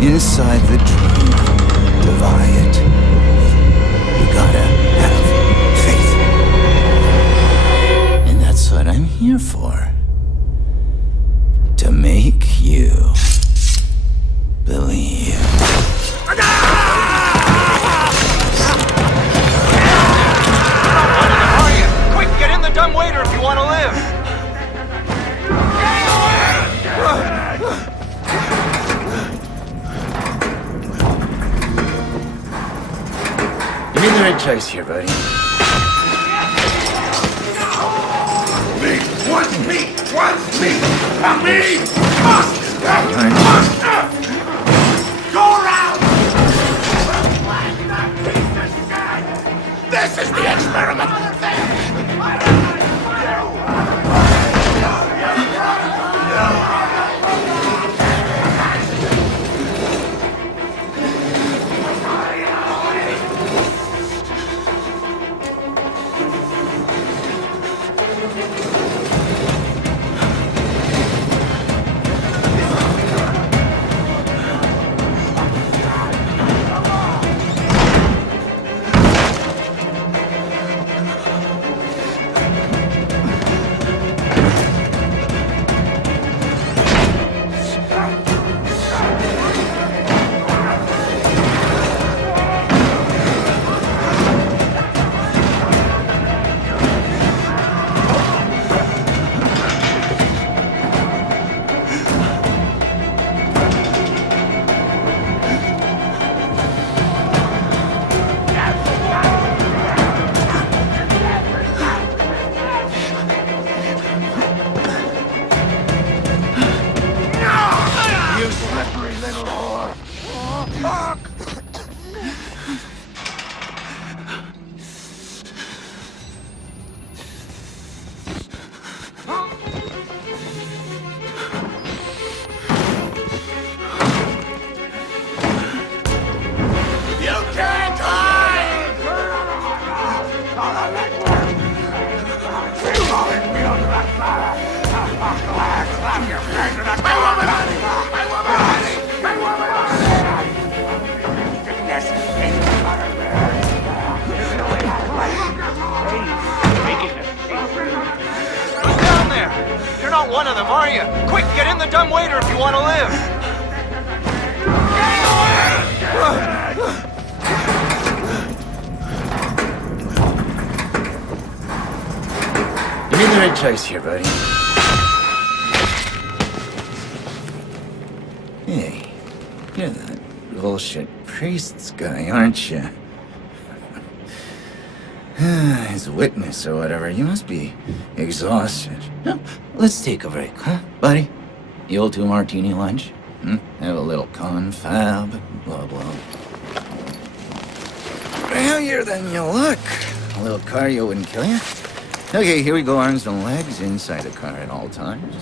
inside the truth to buy it. You gotta have faith. And that's what I'm here for. To make you believe. Quick, get in the dumbwaiter if you want to live! You made the right choice here, buddy. Me! Wants me! Wants me! Me! Go around! This is the experiment! One of them, are you? Quick, get in the dumbwaiter if you want to live! You made the right choice here, buddy. Hey, you're that bullshit priest's guy, aren't you? His witness or whatever. You must be exhausted. No, let's take a break, huh, buddy? The old 2-martini lunch? Have a little confab, blah, blah. Heavier than you look. A little cardio wouldn't kill you. Okay, here we go, arms and legs inside the car at all times.